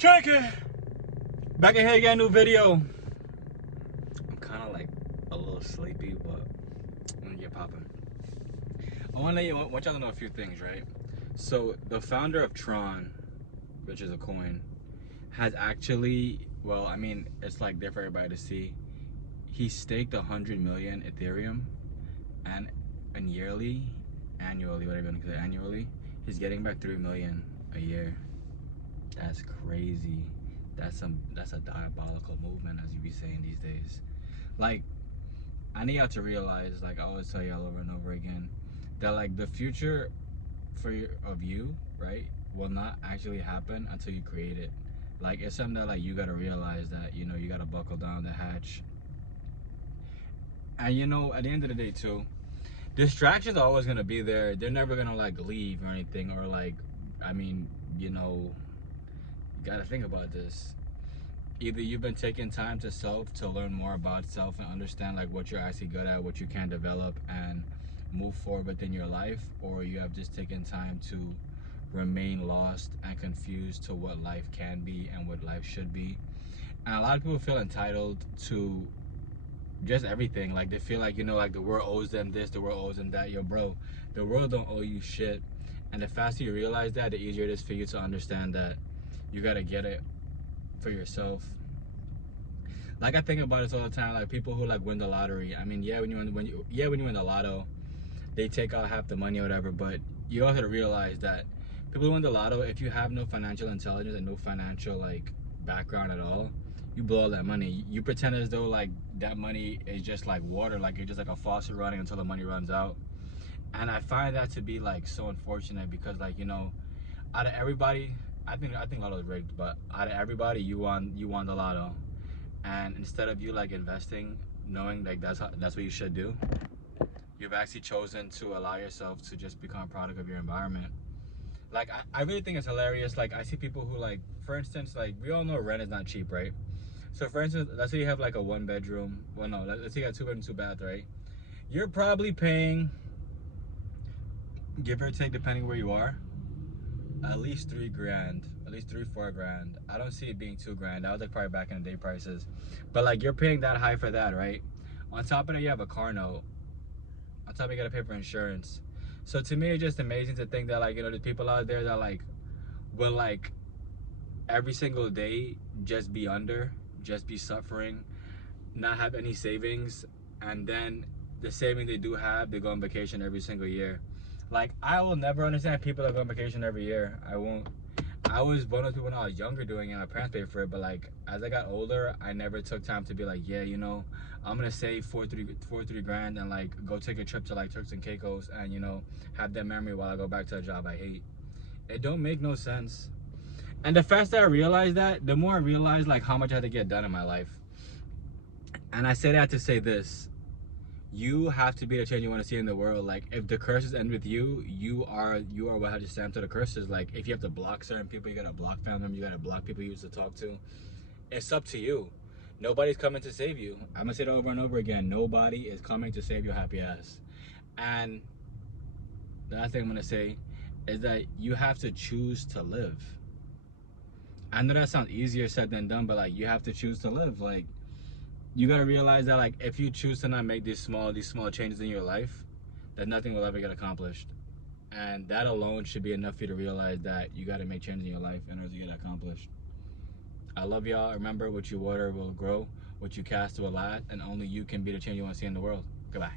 Check it. Back in here again, new video. I'm kind of like a little sleepy, but I'm gonna get popping. I want y'all to know a few things, right? So the founder of Tron, which is a coin, has actually, well, I mean, it's like there for everybody to see. He staked 100 million Ethereum, and annually, whatever you want to say, annually, he's getting back 3 million a year. That's crazy. That's a diabolical movement, as you be saying these days. Like, I need y'all to realize, like I always tell y'all over and over again, that like the future of you, right, will not actually happen until you create it. Like, it's something that like you gotta realize that, you know, you gotta buckle down the hatch. And you know, at the end of the day too, distractions are always gonna be there. They're never gonna like leave or anything, or like, I mean, you know, you gotta think about this. Either you've been taking time to learn more about self and understand like what you're actually good at, what you can develop and move forward within your life, or you have just taken time to remain lost and confused to what life can be and what life should be. And a lot of people feel entitled to just everything. Like, they feel like, you know, like the world owes them this, the world owes them that. Yo, bro, the world don't owe you shit. And the faster you realize that, the easier it is for you to understand that you gotta get it for yourself. Like, I think about this all the time, like people who like win the lottery. I mean, yeah, when you win the lotto, they take out half the money or whatever, but you also have to realize that people who win the lotto, if you have no financial intelligence and no financial like background at all, you blow all that money. You pretend as though like that money is just like water, like you're just like a faucet running until the money runs out. And I find that to be like so unfortunate, because like, you know, out of everybody, I think lotto is rigged, but out of everybody, you won the lotto. And instead of you like investing, knowing like that's what you should do, you've actually chosen to allow yourself to just become a product of your environment. Like, I really think it's hilarious. Like, I see people who like, for instance, like we all know rent is not cheap, right? So for instance, let's say you have like a 1-bedroom, well no, let's say you got 2 bedroom, 2 bath, right? You're probably paying, give or take, depending where you are, at least 3 grand, at least 3-4 grand. I don't see it being 2 grand. That was like probably back in the day prices. But like, you're paying that high for that, right? On top of that, you have a car note. On top of, you gotta pay for insurance. So to me, it's just amazing to think that like, you know, there's people out there that like will like every single day just be suffering, not have any savings, and then the savings they do have, they go on vacation every single year. Like, I will never understand people that go on vacation every year. I won't. I was one of those people when I was younger doing it, my parents paid for it, but like as I got older, I never took time to be like, yeah, you know, I'm gonna save 4-3 grand and like go take a trip to like Turks and Caicos and, you know, have that memory while I go back to a job I hate. It don't make no sense. And the faster I realized that, the more I realized like how much I had to get done in my life. And I say that to say this: you have to be the change you want to see in the world. Like, if the curses end with you, you are what has to stand to the curses. Like, if you have to block certain people, you gotta block family members, you gotta block people you used to talk to. It's up to you. Nobody's coming to save you. I'm gonna say it over and over again. Nobody is coming to save your happy ass. And the last thing I'm gonna say is that you have to choose to live. I know that sounds easier said than done, but like, you have to choose to live. Like, you gotta realize that like, if you choose to not make these small changes in your life, that nothing will ever get accomplished. And that alone should be enough for you to realize that you gotta make changes in your life in order to get accomplished. I love y'all. Remember, what you water will grow, what you cast will last, and only you can be the change you want to see in the world. Goodbye.